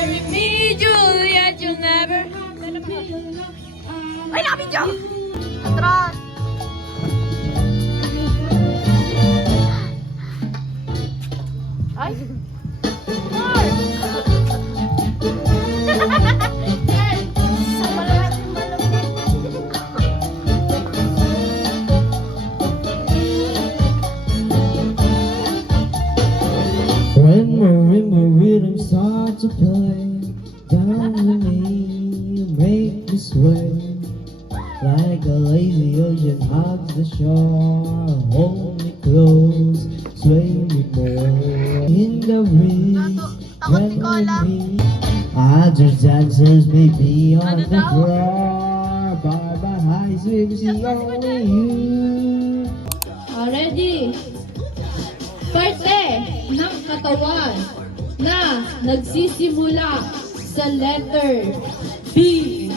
marry me, Juliet, you'll never. Ay, nakabidyo! Atras! Ay! When marimba rhythms start to play down the knee, make me sway like a lazy ocean hugs the shore. Hold me close, sway me more in the breeze. When we other dancers may be on the floor, but my eyes will see only you. Ready? Parte ng katawan na nagsisimula sa letter B.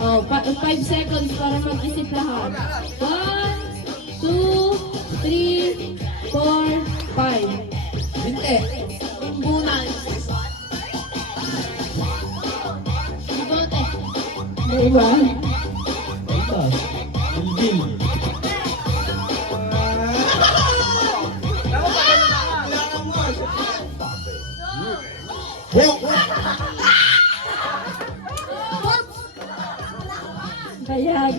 Oh, 5 seconds para mag-isip lahat. 1, 2, 3, 4, 5. Hindi. Imbunan. Ibote. Diba? Ito, Bilbil. Bayag.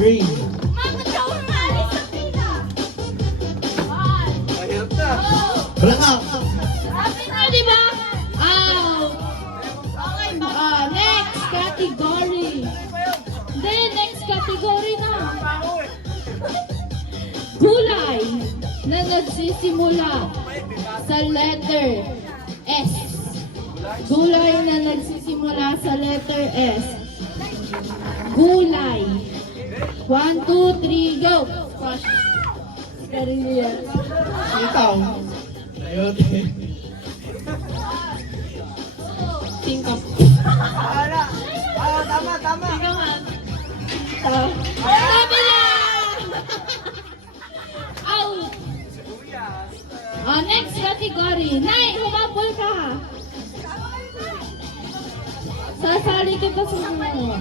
Green. Black. Sabi na, di ba? Out. Next category. Hindi, next category na. Gulay na nagsisimula sa letter S. Gulay na nagsisimula sa letter S. Gulay. 1, 2, 3, go! Squash. Kariliya. Ikaw. Ayote. Tingkap. Tama. Tingkaman. Sabi na! Out! Next category. Nay, humabol ka. Sasali ka pa sa mga.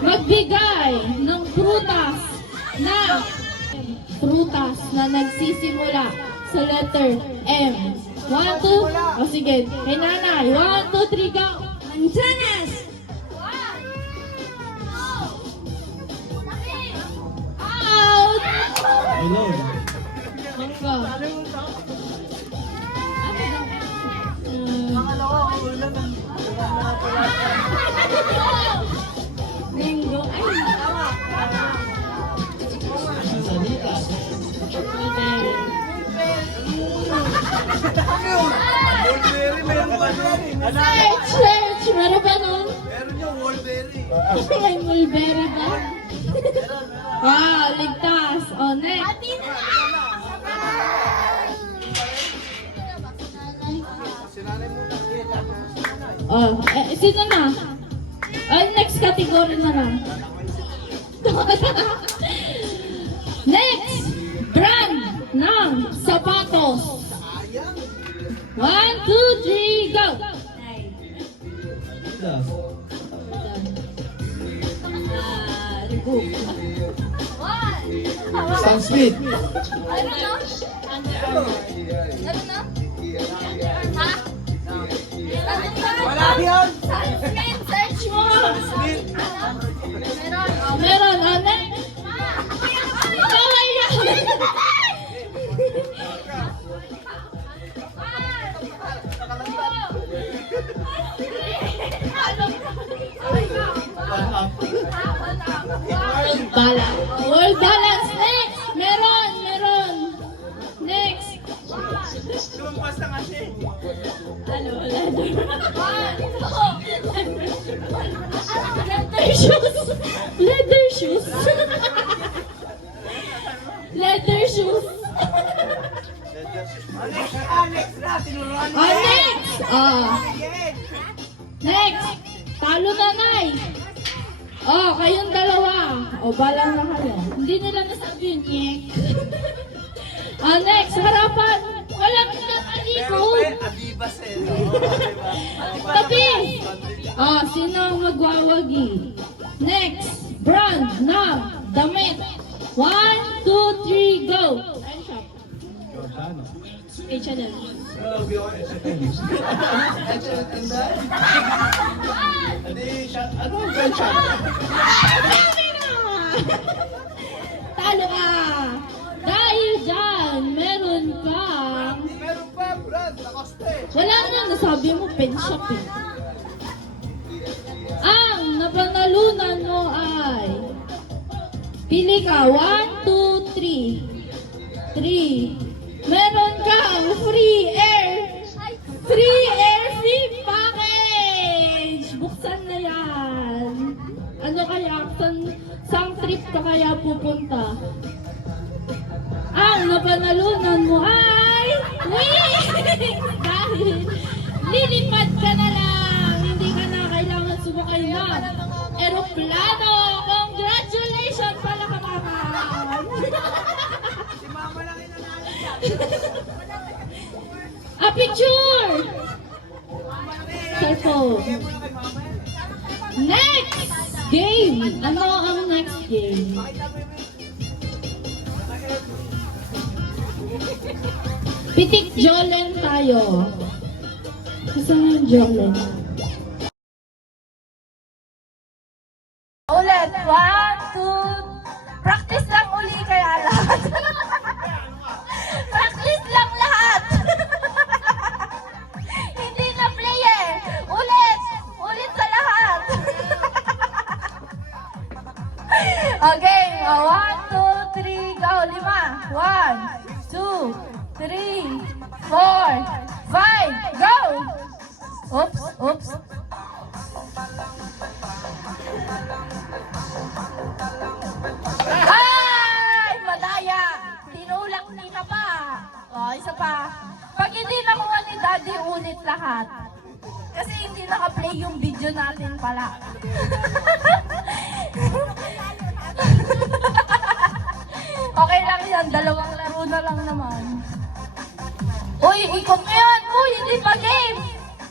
Magbigay ng prutas na nagsisimula sa letter M. 1, 2, sige. Kay nanay. 1, 2, 3, go! Manzanas! Out! Melon. Mangga. Mango. Ay! Salita. Search! Meron ba nun? Meron yung Wolverine. May mulberry ba? Ligtas. Next. Sino na? Next category na lang. Next! Brand ng sapatos. 1, 2, 3, go! Ito. Rebuke. Stan Smith. Ano na? Ano na? Ha? Wala yun! Sunscreen, search mo! Smith. Meron, next! Ikaw ay World balance. Next! Meron! Next! Lumpas na kasi. Leather shoes. Leather shoes. Next na, tinuruan mo. Next! Next! Talo na, Nay! Oh, kayong dalawa. O, bala na kayo. Hindi nila nasabi yun, nyek. Next, harapan. Walang Pero nakalikod. Adibas eh. Oo, diba? Tabi. Sino ang magwawagi? Next, brand na damit. 1, 2, 3, go. End shop. H&M. Ano ang ganyan? Dami na! Talo ka! Dahil dyan, meron kang... Meron pa, Brad. Lakoste. Wala na, nasabi mo, pen shop eh. Ang napanalunan mo ay... Pili ka, 1, 2, 3. 3. Meron kang free air free package! Buksan na yan. Ano kaya? Sang trip ka kaya pupunta? Ang napanalunan mo ay wings! Dahil lilipad ka na lang. Hindi ka na kailangan sumakay ng eroplano. Congratulations pala ka naman. Si Mama lang inanalo. Picture! Cellphone. Kaya mo na kay Mama yan. Next game! Ano ang next game? Pitik Jolen tayo. Saan yung Jolen? Ulit. 1, 2. Practice lang uli kaya lahat. Practice lang lahat. Hindi na play eh. Ulit. Ulit sa lahat. Okay. 1, 2, 3, go. 5. 1, 2, 3, 4, 5, go. Oops, oops. Ay! Madaya! Tinulak ni ka pa. O, isa pa. Pag hindi nakuha ni Daddy, ulit lahat. Kasi hindi naka-play yung video natin pala. Okay lang yan. Dalawang laro na lang naman. Uy, ikot mo yan. Uy, hindi pa game.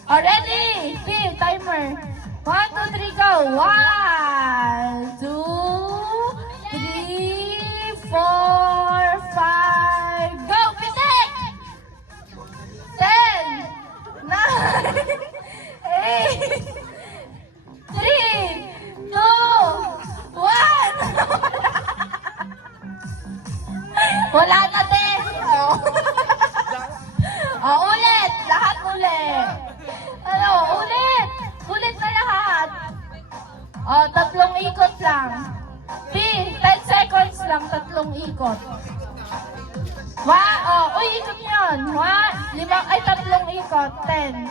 Ready? Game, timer. 1, 2, 3, go. 1, 2, 3, 4, 5. Go, pitik! 10, 9, 8, 3, 2, 1. Wala na, te. Ulit. Lahat ulit. Ano, ulit. Ulit na lahat. 3 ikot lang. 10 seconds lang, 3 ikot. Uy, ikot yun. 3 ikot. 10.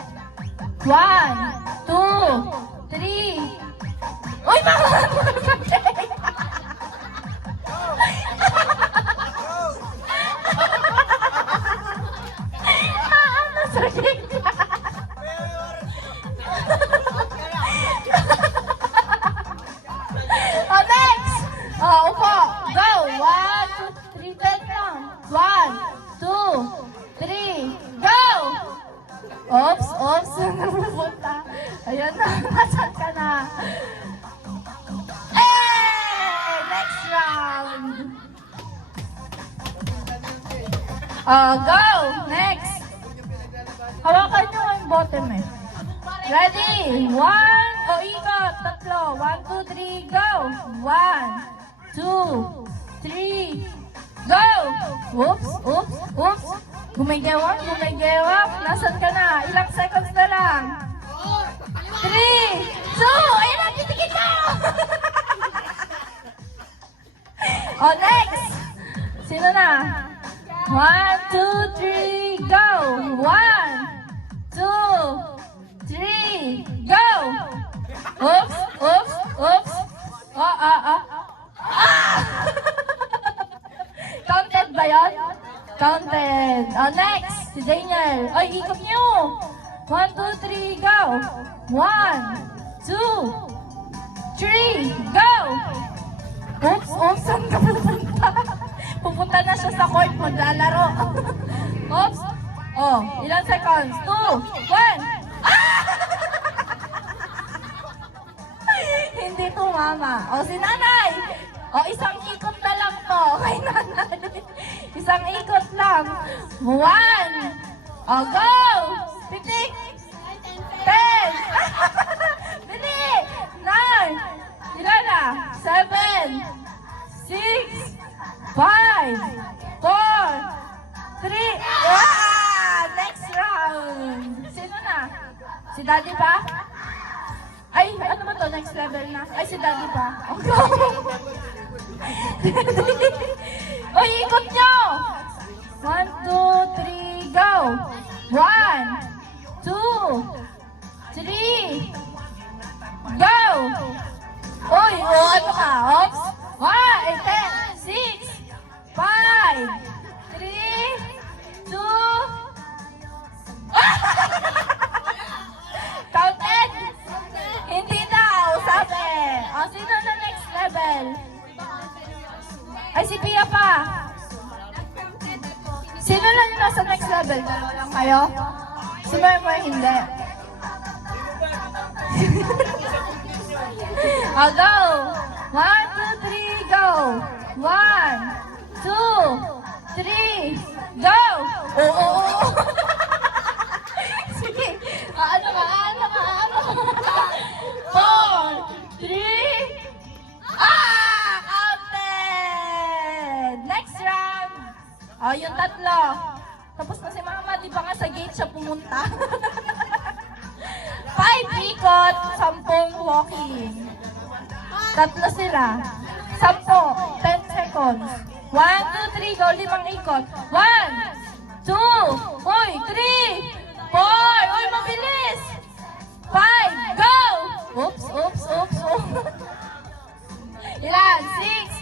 1, 2, 3. Uy, mga! Next! Upo. Go! 1, 2, 3, 10 lang. 1, 2, 3, go! Oops, oops. Napupunta. Ayan na. Nasaan ka na? Next round. Go! Next. Hawakan nyo ang bottom eh. Ready? 1, ikot. 3. 1, 2, 3, go. 1, 2, 3, go. Oops, oops, oops. Gumigewak. Nasaan ka na? Ilang seconds na lang? 3, 2, ayun na, titikit na! Next. Sino na? 1, 2, 3, go. 1, 2, 3, go! Oops, oops, oops. Counted ba yun? Counted. Next, si Daniel. Ikot nyo. 1, 2, 3, go. 1, 2, 3, Oops, saan ka pupunta? Pupunta na siya sa court, maglalaro. Oops. Oh, ilang seconds? 2, 1. Ah! Hindi tumama. O, si nanay. O, isang ikot na lang to. Kay nanay. Isang ikot lang. 1. O, go! Pitik! 10! Bili! 9! Ilan na? 7! 6! 5! 4! 3! Ah! Next round! Sino na? Si Daddy pa? Ay, ano ba to? Next level na? Ay, si Daddy pa. Oh, go! Uy, ikot nyo! 1, 2, 3, go! 1, 2, 3, go! Uy, oh, ano ka? Oops! 1, 10, 6, 5, 3, 2, counted? Hindi daw, sabi. O, sino na next level? Ay, si Pia pa. Sino lang yung nasa next level? Dalawa lang kayo? Si Mermer hindi. O, go! 1, 2, 3, go! 1, 2, 3, go! Oo. Sige. Ano ka? 4, 3, counted! Next round. O, yung tatlo. Tapos na si Mama, di ba nga sa gate siya pumunta? 5 ikot, 10 walking. Tatlo sila. 10, 10 seconds. 1, 2, 3, go. 5 ikot. 1, 2, uy, 3, 4, uy, mabilis. 5, go! Oops, oops, oops, oops. Ilan? 6,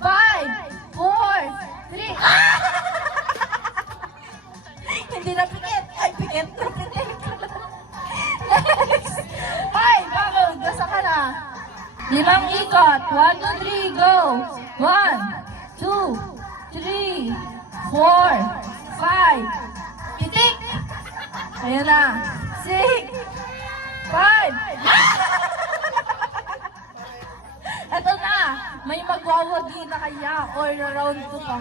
5, 4, 3. Ah! Hindi na pikit. Ay, pikit na pikit. Next. Ay, bago. Gasa ka na. 5 ikot. 1, 2, 3, go. 1, 2, 3, 4, 5. Pitik. Ayan na. 6, 5. Eto na. May magwawagi na kaya or round 2 pa.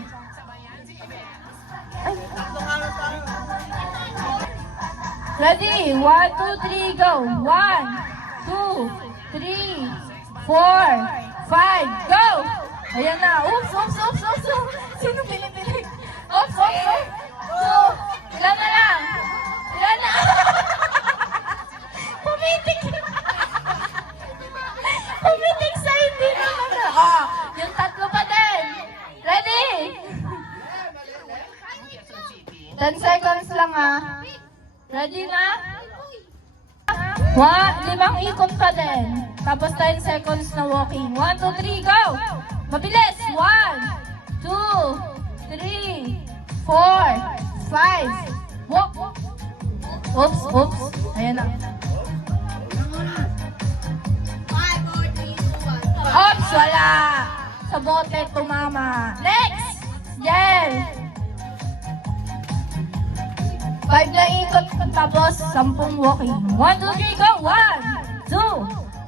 Ay. Ready? 1, 2, 3, go. 1, 2, 3, 4, 5, go! Ayan na. Oops, oops, oops, oops, oops. Sino pinipilig? Oops, oops, oops. Ilan na lang? Ilan na? Pumitik. Pumitik sa hindi naman. Oh, yung tatlo pa din. Ready? 10 seconds lang ah. Ready na? 5 ikot pa din. Tapos 10 seconds na walking. 1, 2, 3, go! Mabilis! 1, 2, 3, 4, 5. Walk! Oops, oops. Ayan na. Oops, wala! Sa bote tumama. Next! Yell! 5 na ikot tapos 10 walking. 1, 2, 3, go! 1, 2,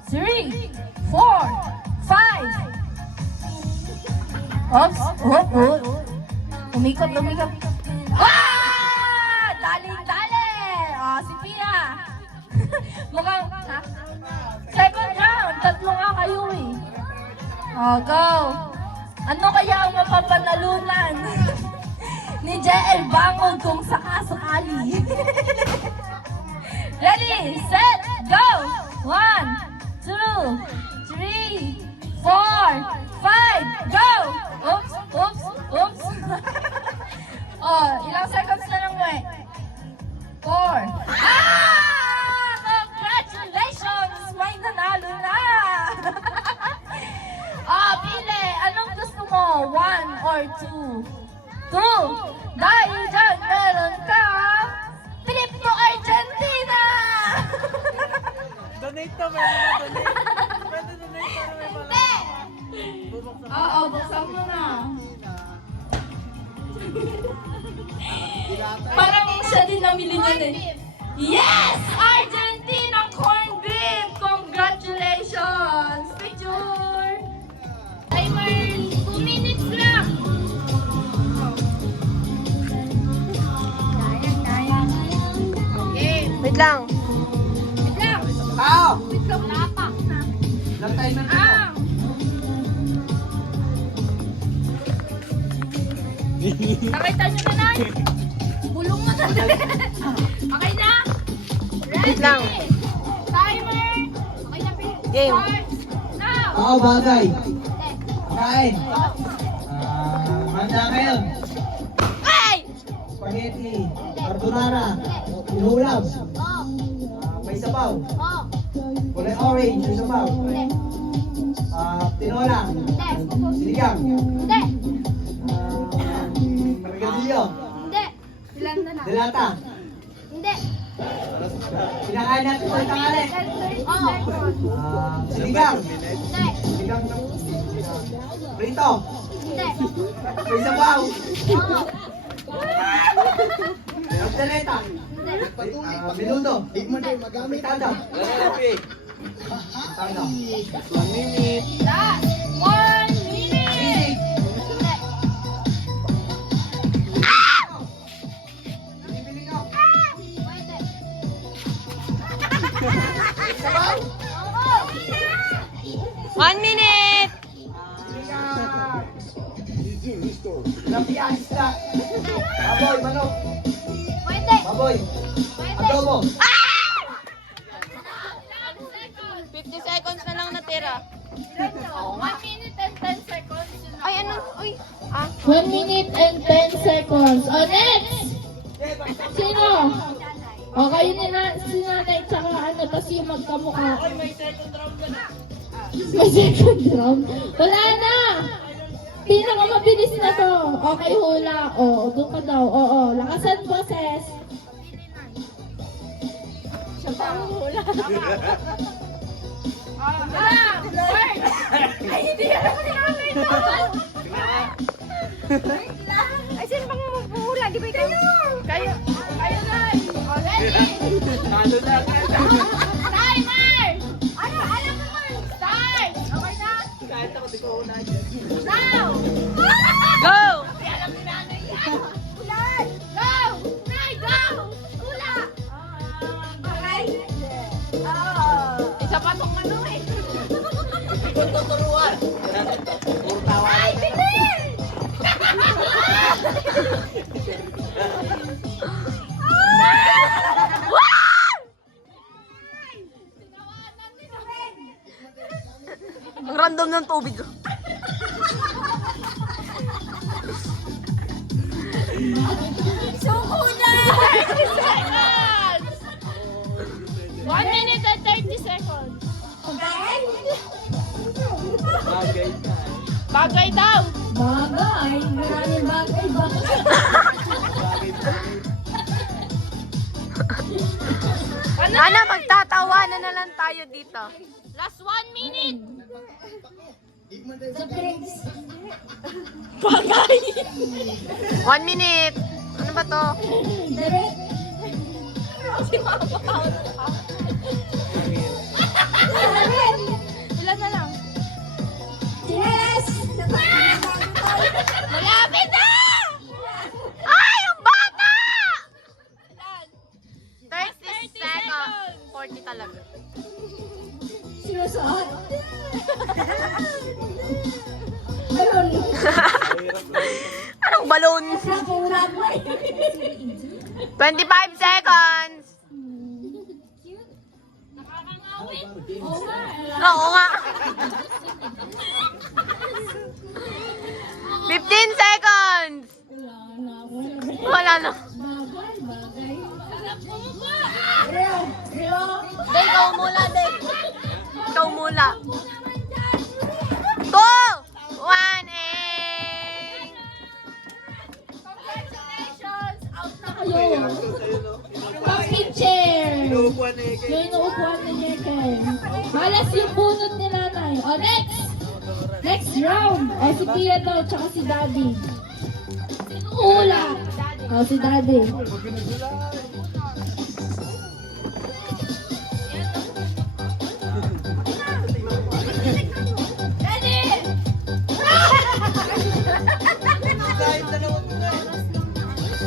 3, 4, 5. Oops! Oh, oh. Umikot, umikot. Ah! Dali-dali! Oh, si Pia. Mukhang, ha? Second round. Tatlo nga kayo eh. Oh, go. Ano kaya ang mapapanalunan? Ni JL Bangon kung sakasakali. Ready, set, go! 1, 2, 3, 4, 5, go! Oops, oops, oops. Oh, ilang seconds na lang mo eh. 4. Ah! Congratulations! May nanalo na! Ah, pili. Anong gusto mo? 1 or 2? 2. Dahil dyan, meron ka trip to Argentina! Donate to, pwede na donate. Pwede donate para may Hindi! Oo, buksan mo na. Parang siya din namili niya eh. Yes! Argentina corned beef! Congratulations! Picture! Timer, 2 minutes lang. Okay. Wait lang. Wait lang. Tao! Wait lang. Lapak na. Ilang timer ka mo? Nakita nyo na na. Bulong mo na. Okay na? Ready? Wait lang. Timer. Okay na, Pin. Game. Start. Now. Ako bagay. Eh, Kain. Handa ngayon. Ay! Spaghetti. Carbonara. Inulam. Oh. May sabaw. Oh. Kulay orange. May sabaw. Hindi. Tinola. Hindi. Sinigang. Hindi. Margadillo. Hindi. Ilan na na? Delata. Hindi. Kinakain natin sa tangali. Oh. Sinigang. Hindi. Sinigang ng prito. Hindi. May sabaw. Oh. Magdaleta. Hindi. Minuto. Di mo na magamit. Tada. Tada. 1 minute. Last. 1 minute. Sisig. Hindi. Bibili ko. Pwede. Sabaw. Oo. 1 minute! Lapia isda. Baboy, manok. Pwede. Baboy. Pwede. Adobo. 50 seconds na lang natira. 1 minute and 10 seconds. Ay, ano? Uy. Ah. 1 minute and 10 seconds. O, next! Sino? O, kayo nila, si nanay, tsaka ano, tas yung magkamukha. May second round ka na. May second round? Wala na! Pinakamabilis na to. Okay, hula. O, doon ka daw. Oo, lakasan boses. Siya pa ang hula. Ay, hindi ka naman sinamay to. Ay, sino bang mabuhula? Di ba ikaw? Kayo na. O, ready? Talo na. Timer! Ano? Alam mo man. Start! Okay na? Kahit ako, di ko unahin. Now! Go! Hindi alam ni nanay yan. Ulan! Go! Nay, go! Hula! Okay? Isa pa tong ano eh. Kung tuturuan. Puro tawa. Ay, bilis! Ang random ng tubig. Suko na! 30 seconds! 1 minute and 30 seconds. Bagay na. Bagay daw! Bagay. Maraming bagay. Bagay pa. Ano, magtatawanan na lang tayo dito. Last 1 minute! Sa drinks. Bagay! 1 minute. Ano ba to? Direct. Si Mama. Ilan na lang? Yes! Malapit na! Ay, yung bata! Ilan? 30 seconds. 40 talaga. Sinusuot. Balon. Anong balon? Nakulat mo. 25 seconds. Nakakangawin? Oo nga. 15 seconds. Wala na. Bagay, bagay. Alam ko mo ba? Rio, Rio. Day, ikaw mula, Day. Ikaw mula. 2, 1, and... Congratulations! Out na Ay, kayo! ang gusto sa'yo, no? Rocking chair! Inuupuan ni Ike. Yung inuupuan ni Jekel. Malas yung bunot ni nanay. O, next! Next round. O, si Pia daw, tsaka si Daddy. Sino hula? O, si Daddy. Kahit dalawang na.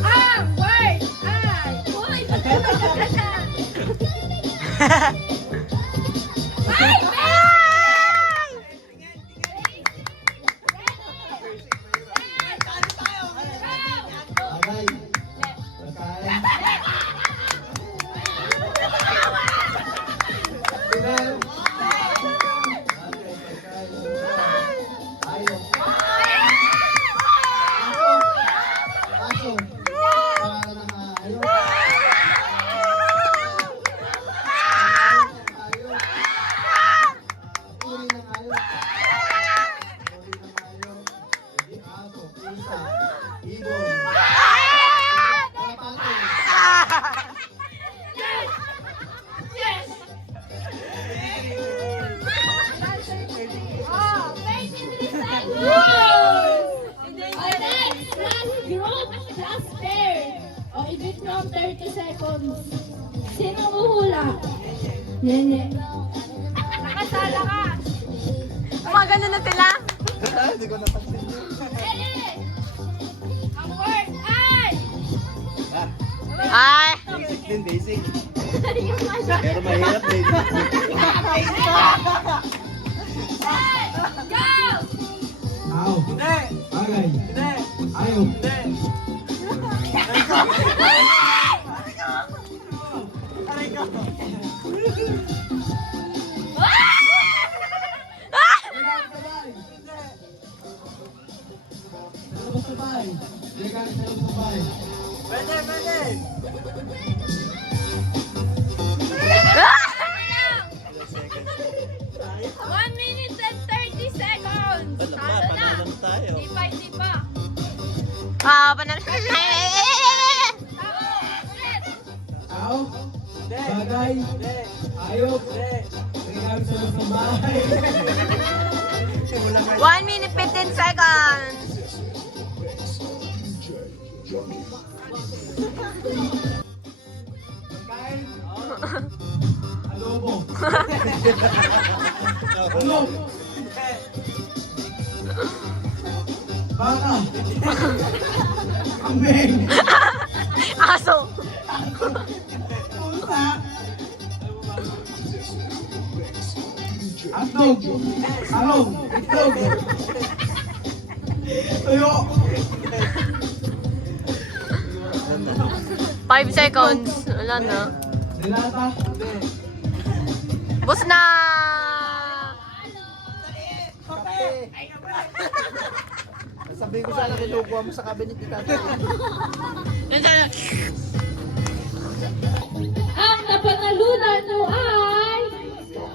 Ang word ay... Uy, Ay, Bagay. Bagay. Final. Ayaw. Aso. Pangalan ng ayaw. Ayaw. Uri ng ayaw. Uri ng ayaw. Hindi aso. Pusa. Ibon. Kalapate. Oh, 23 seconds! O, next. Last group. Last pair. O, ibig nyo ang 30 seconds. Sino uhula? Nene. Nakasala ka! Gumagano na sila? Hindi ko napansin. Ready? Ang word ay... Ay! Basic din, basic. Pero mahirap din. Go! Aw. Hindi! Bagay. Hindi! Ayaw. Hindi! Aray ko! Sabay. Legal sa sabay. Pwede, pwede! 1 minute and 30 seconds! Talo na! tayo. Di pa, di pa! Ah, panalo. Tao! Ulit! Aw. Hindi! Bagay. Hindi! Ayaw. Hindi! Legal sa sabay. Simulan ka. 1 minute 15 seconds. Kain. Adobo. Ano? Baka. Kambing. Aso. Pusa. Hotdog. Salong. Itlog. Tuyo. 5 seconds. Wala na. Dilata. Bus na! Kape! Sabihin ko sana kinukuha mo sa cabinet ni Tata. Ang napanalunan mo ay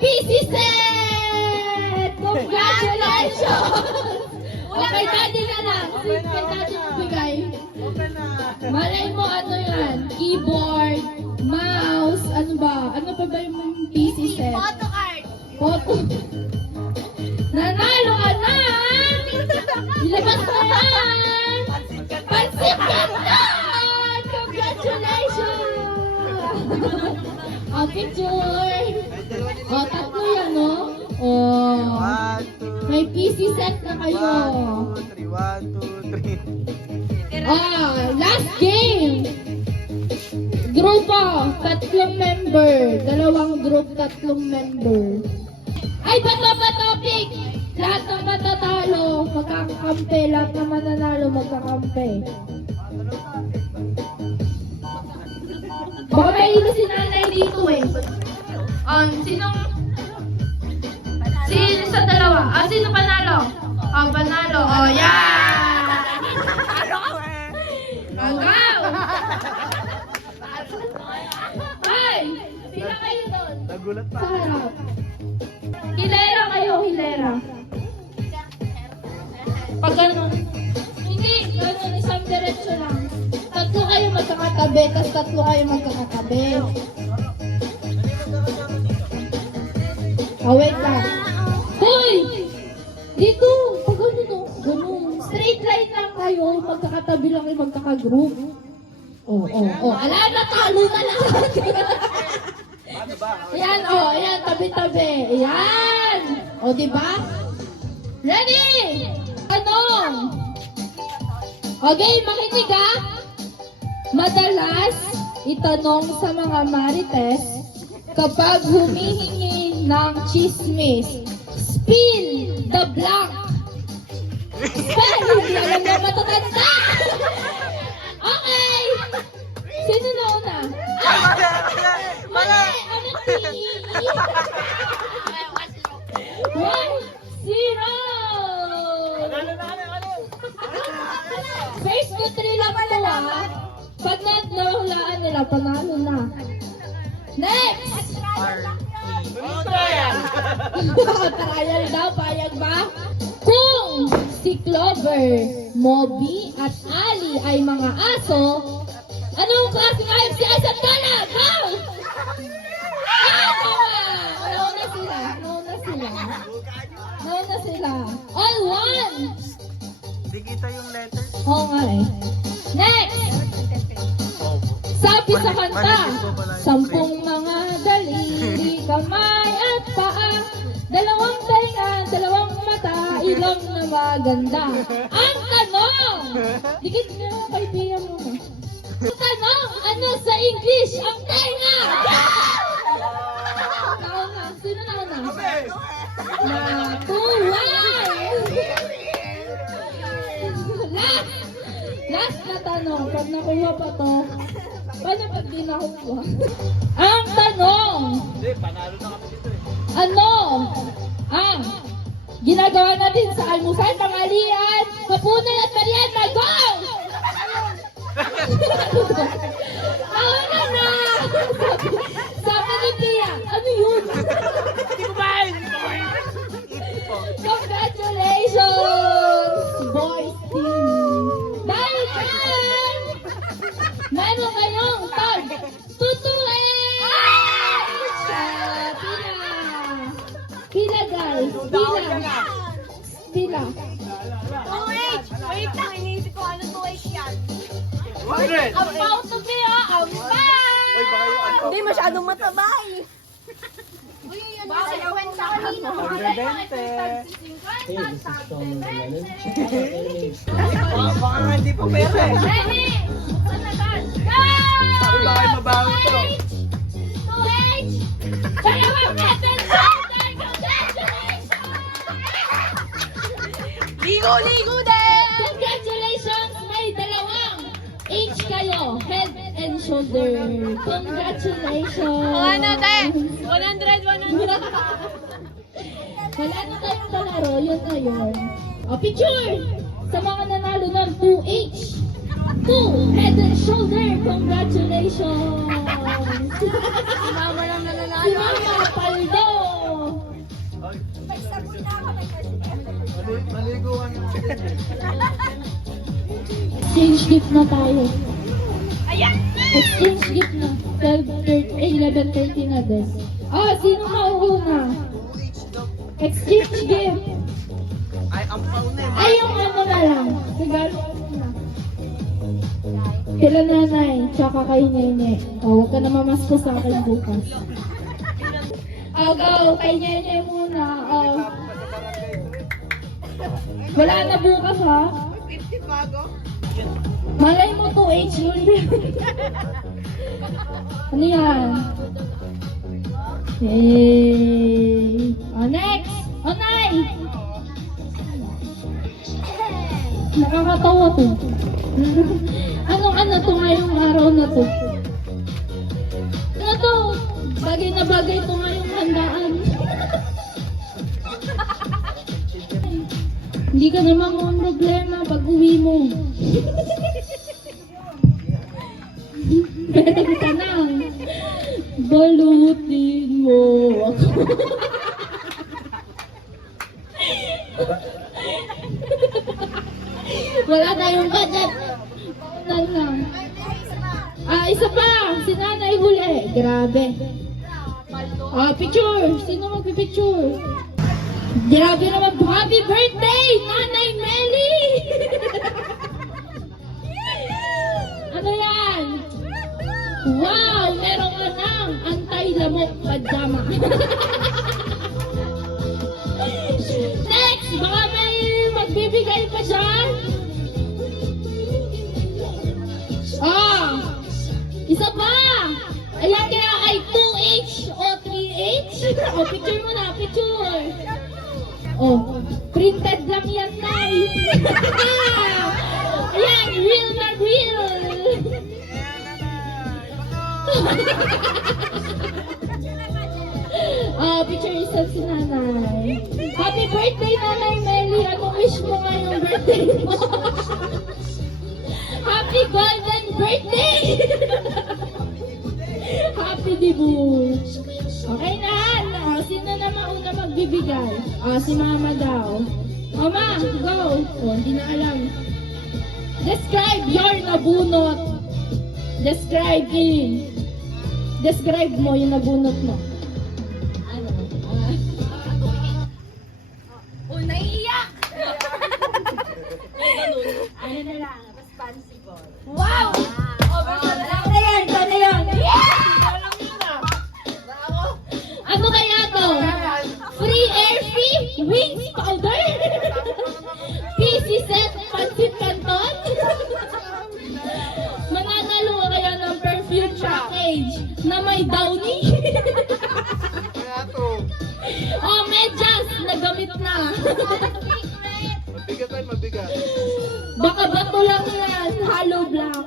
PC set! Congratulations! Okay, daddy na lang. Kay daddy mo bigay. Open na! Malay mo ano yan? Keyboard, mouse, ano ba? Ano pa ba yung PC set? Photocard! Photo. Nanalo ka na! Ilabas mo yan! Pansit Canton! Congratulations! Picture! Tatlo yan, no? Oh. 1, 2, May PC set na kayo. 1, 2, 3. Last game! Grupo, 3 member. 2 group, 3 member. Ay, bato topic! Lahat ng matatalo, magkakakampi. Lahat ng mananalo, magkakampi. Baka may ilo si nanay dito eh. Sinong... Sino sa dalawa? Sino panalo? Panalo. Yeah! Agaw! Ay! Sino kayo doon? Nagulat pa. Sa harap. Hilera kayo, hilera. Pag ganun. Hindi, ganun, isang diretso lang. 3 kayo magkakatabi, tapos 3 kayo magkakatabi. Wait lang. Hoy! Dito, pag ano no, ganun. Straight line lang kayo, magkakatabi lang kayo, magkakagroup. Ala, natalo na lang. Ayan, ayan, tabi-tabi. Ayan. Di ba? Ready? Tanong. Okay, makinig ha. Madalas itanong sa mga marites kapag humihingi ng chismis. Spill the blank. Spell, hindi alam na matatanda. Okay. Sino na una? Mali! Ano PE? 1-0! First to 3 lang to ah. Pag nahulaan nila, panalo na. Next! Trial daw, payag ba? Kung si Clover, Moby at Ali ay mga aso, anong klaseng ayos si Isaac Talag? Go! Nauna sila. All one! Di kita yung letter. Oo nga eh. Next! Sabi sa kanta, 10 mga daliri, kamay at paa, 2 tainga, 2 mata, ilong na maganda. Ang tanong! Dikit na yung kaibigan mo na. Ang tanong, ano sa English ang tainga? Nauna. Sino nauna? Last na tanong, pag nakuha pa to, paano pag di nakuha? Ang tanong, Hindi, panalo na kami dito eh. ano ang ginagawa natin sa almusal, tanghalian, hapunan at merienda? Go! Nauna na! Sabi ni Pia, ano yun? Hindi ko ba? Congratulations, boys team! Dahil dyan, meron kayong tag tutuin! Pila guys, pila. Wait lang, iniisip ko ano to ay yan. 100! About to be a Uy, baka yung ano? Hindi masyadong mataba eh. Bakit kwenta kanina? 120. Baka nga hindi pa pera eh. Ready? Sanagan. Go! Uy, baka yung mabawi to. 2H! Dalawang meters! Ligo-ligo din! Congratulations! May 2 H kayo. Head and shoulder. Congratulations! Ano tayo? 100. Wala na tayong palaro. Yun na yun. Picture! Sa mga nanalo ng 2H. 2 Head and shoulder. Congratulations! Si mama lang Si nananalo. Mama Paldo! Maliguan na. Exchange gift na tayo. Ayan! Exchange gift na. 11:30 na din. Sino mauuna? Exchange gift. Ay, ang pauna eh. Ay, yung ano na lang. Regalo na. Kila nanay, tsaka kay nene. Huwag ka na mamasko sa akin bukas. Go, kay nene muna. Wala na bukas ha. 50 bago? Malay mo 2H yun. Ano yan? Hey. Next! Nay! Nakakatawa to. Ano to ngayong araw na to? Ano to? Bagay na bagay to ngayong handaan. Hindi ka naman kung problema pag uwi mo. Pwede ka na. Balutin mo ako. Wala tayong budget. Lang. Isa pa. Si nanay huli. Grabe. Picture. Sino magpipicture? Grabe naman, happy birthday, Nanay Meli! Ano yan? Wow, meron ka ng anti-lamok pajama. Next, baka may magbibigay pa siya. Isa pa! Ayan kaya ay 2H o 3H. O, picture mo na, picture. Oh, printed lang yan, Nay. Ayan, real na real. Oh, picture isa si Nanay. Happy birthday, Nanay Meli. Anong wish mo ngayong birthday mo? Happy golden birthday! Happy debut. Okay na. O, sino na mauna magbibigay? O, si Mama daw. O, Ma, go. O, hindi na alam. Describe your nabunot. Describe in. Describe mo yung nabunot mo. Ano? Oh, naiiyak! Ano na lang? Wow! Ito na yan. Ano kaya to? Free air fee? Wings powder? PC set? Pancit Canton? Mananalo ka kaya ng perfume package na may downy? Oh, medyas na gamit na. Mabigat ay mabigat. Baka bato lang yan, hollow block.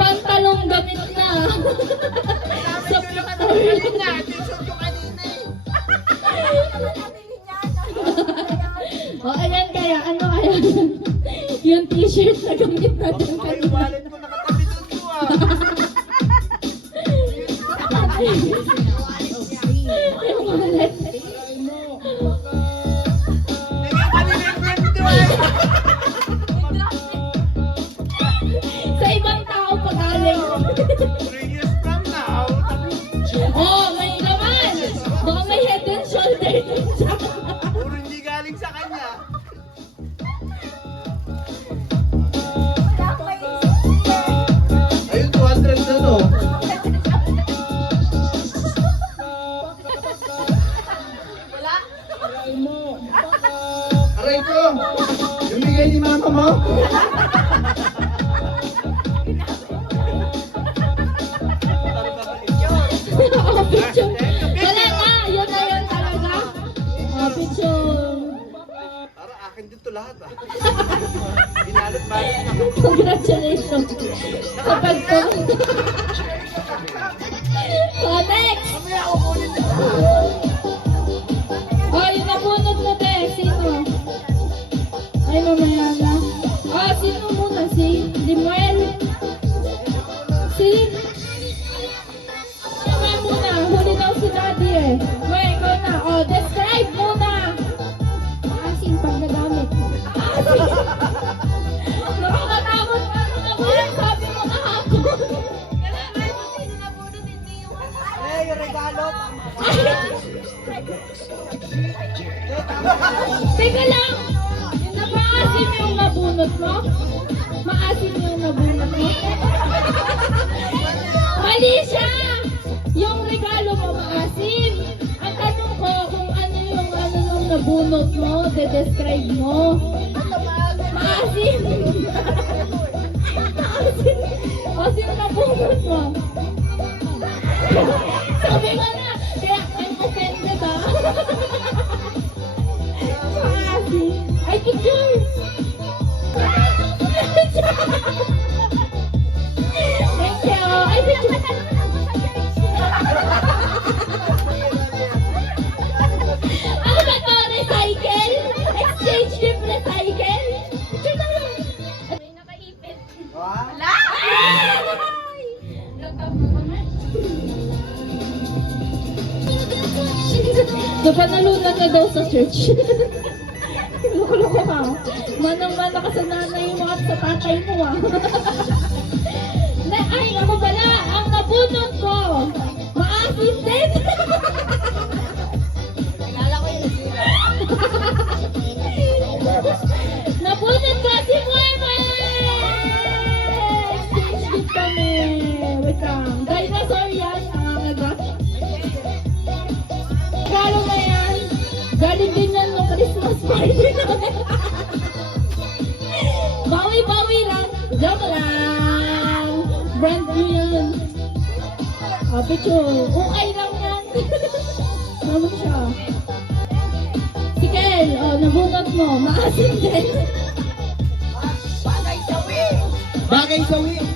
Pantalong gamit na. Sa O, ayan kaya, ano kaya? Yung t-shirt na gamit natin Baka yung kanina. wallet mo nakatabi doon mo ah. Yung wallet. Sa ibang tao pagaling. 3 years from now, Oh, may naman. Baka may head and shoulder din siya. puro hindi galing sa kanya. Ayun, 200 na no. Aray ko! Yung bigay ni mama mo? Oh, picture. Wala na. Yun na yun talaga. Oh, picture. Para akin dito lahat ah. Binalot-balot na. Congratulations. Kapag po. Oh, next. Oh, yung nabunod mo, te. Sino? Ay, mamaya na. Oh, sino muna? Si Limuel? Si... Mamaya muna. Huli daw si Daddy eh. May, ikaw na. Oh, describe muna. Asin pag nagamit. Asin. Nakakatakot ka na naman. Sabi mo kahapon. Teka lang! Maasim yung nabunot mo? Maasim yung nabunot mo? Mali siya! Yung regalo mo maasim. Ang tanong ko kung ano yung nabunot mo, de-describe mo. Maasim! Maasim! O sino nabunot mo? Sabi mo na! Kaya I'm offended ah! Maasim! Ay, picture! Thank you! Ay, picture! Ano ba to? Recycle? Exchange gift recycle? Picture na lang! May nakaipit. Wala! Napanalunan na daw sa church. Loko-loko ka. Manang-mana ka sa nanay mo at sa tatay mo ah. Wait lang. Dinosaur yan. Nangangagat. Regalo na yan. Galing din yan ng Christmas party namin. Bawi-bawi lang. Joke lang. Brand new yan. Picture. Okay lang yan. Ano siya? Si Kel, nabunot mo. Maasim din. Bagay sa wing!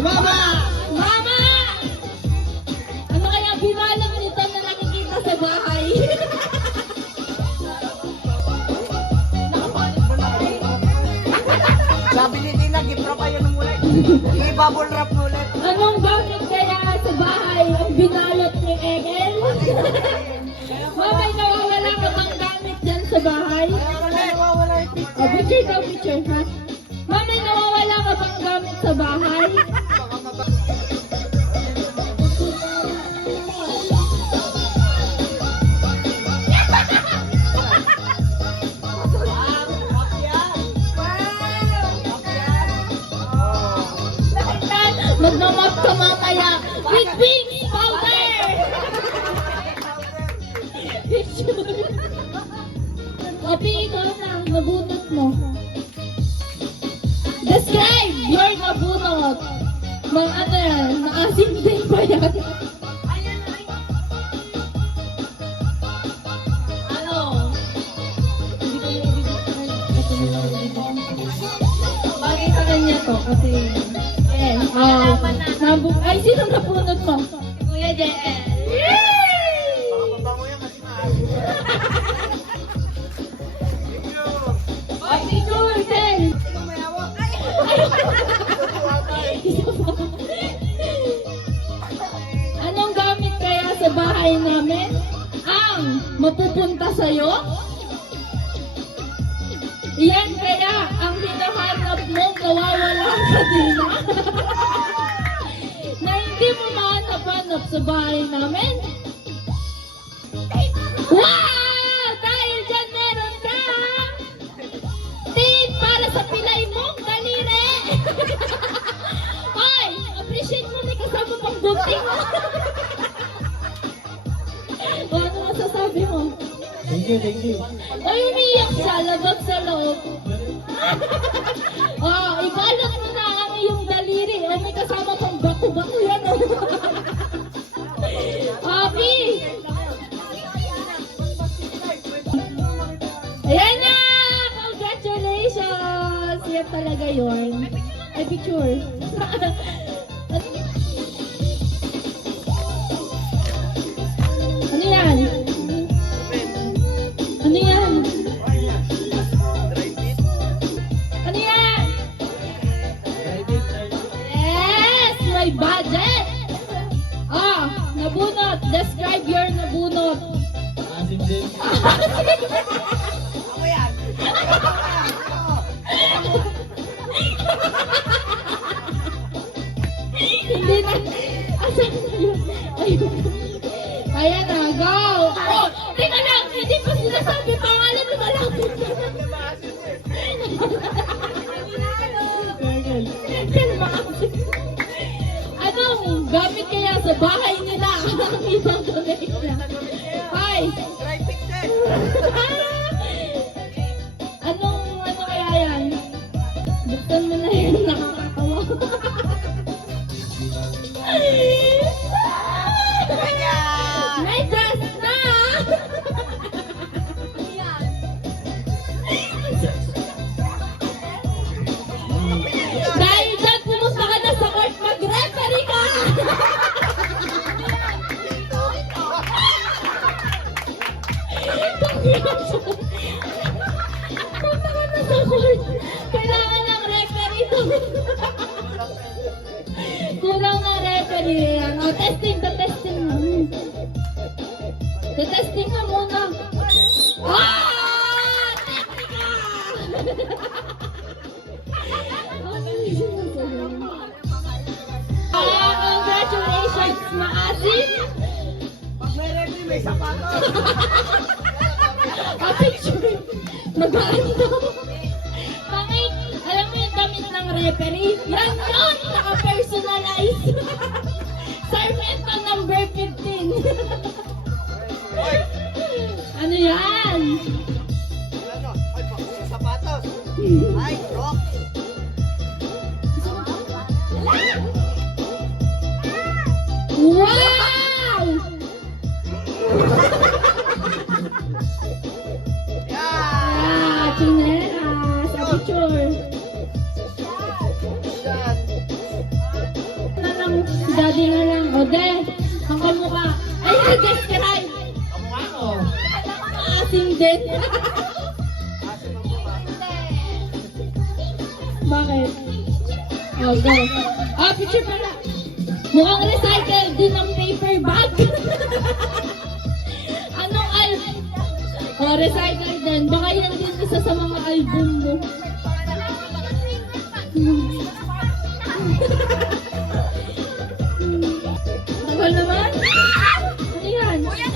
Mama! Mama! Ano kaya binalang nito na nakikita sa bahay? Sabi ni Tina, gift-wrap kayo ng ulit. I-bubble wrap mo ulit. Anong gamit kaya sa bahay ang binalot ni Egel? Mama, nawawala ka bang gamit dyan sa bahay? Picture daw, picture, ha? Mama, nawawala ka bang gamit sa bahay? Magmamap ka mamaya with pink powder! Picture. Opi, ikaw na. Nabunot mo. Describe your nabunot. Mga ano yan, naasim din pa yan. Ano? Bagay sa kanya to kasi ay, sino napunod mo? Kuya JL. Mabango yan kasi maaari. Ay, picture, Kel. Anong gamit kaya sa bahay namin? Ang mapupunta sa'yo? Iyan kaya ang hinahanap mong nawawala sa dina? Na hindi mo mahanap-hanap sa bahay namin? Wow! Dahil dyan meron ka! Tin para sa pilay mong daliri! Hoy! Appreciate mo may kasama pang bunting mo! O ano masasabi mo? Thank you, thank you. Ay, umiyak siya, labag sa loob. Ibalot mo na ang iyong daliri. O, may kasama pang baku-baku yan. Happy! Ayan na! Congratulations! Yan talaga yun. Ay, picture. Ano yan? Ano yan? Ano yan? Yes! May budget! Nabunot. Describe your nabunot. Asim din. Ako yan. Hindi na. Asan na yun? Ayun. Ayan na, go! Oh, tingnan lang! Hindi pa sinasabi pangalan na malapit na. Anong gamit kaya sa bahay nila? Ang ibang gamit na. Hi! Try picture. Ano kaya yan? Buksan mo na yun, nakakatawa. May dress na! Dahil dyan, pumunta ka na sa court, mag-referee ka! Punta ka na sa court. Kailangan ng referee to. Kulang na referee yan. Testing na. Testing na muna. Congratulations, maasim! Pag may referee, may sapatos. Picture. Magaan daw. Pangit. Alam mo yun, referee. Yan yun! Naka-personalize. Sarmiento number 15. Ano yan? Ano? Ay, sa sapatos. Ay, rock. Wow! Ah, chinelas. Sa picture. Yan. Na lang, si daddy na lang. O, de, ang kamukha. Ay, describe. Kamukha ko. Maasim din. Asin ang mukha. Bakit? Oh, go. Ah, picture pala. Mukhang recycle din ang paper bag. Anong album? Oh, recycle din. Baka yan din isa sa mga album mo. Tagal naman? Ano yan? Ano yan?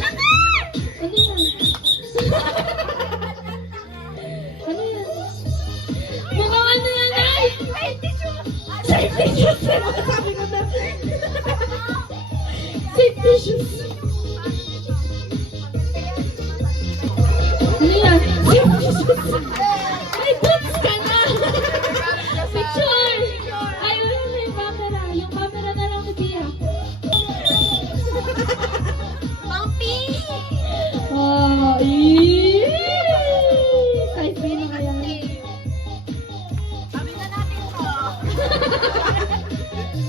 Ano yan? Mukhang ano yan, ay? Safety shoes! Sabi ko na. Safety shoes. Ano yan? Safety shoes. May boots ka na. Picture. Ay, wala na yung camera. Yung camera na lang ni Pia. Oh, Side view na kaya.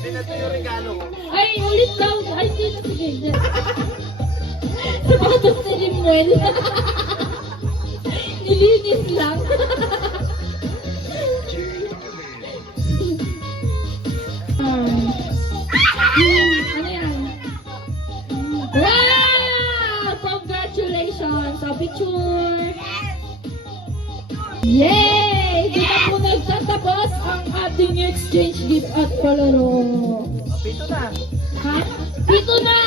Binato yung regalo ko. Ay, ulit daw. Ay, dito. Sige. Dito. Sapatos ni Limuel. Nilinis lang. Ano yan? Wow! Congratulations! Sa picture! Yay! Di na po nagtatapos ang ating exchange gift at palaro. Pito na. Ha? Dito na!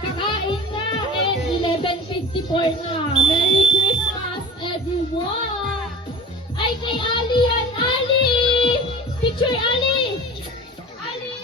Kakain na and 11:54 na. Merry Christmas, everyone! Ay, kay Ali yan! Ali! Picture Ali! Ali!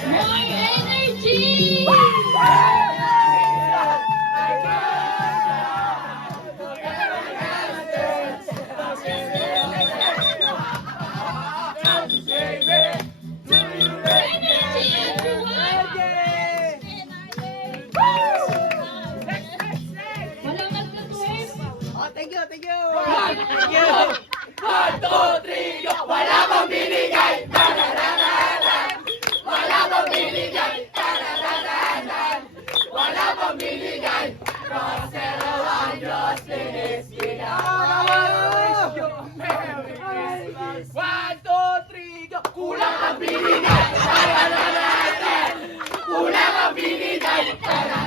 More energy! Energy, everyone! Wala magka-twerk? Oh, thank you, thank you. Thank you! One, two, three, go! Kulang ang binigay! Kulang ang binigay!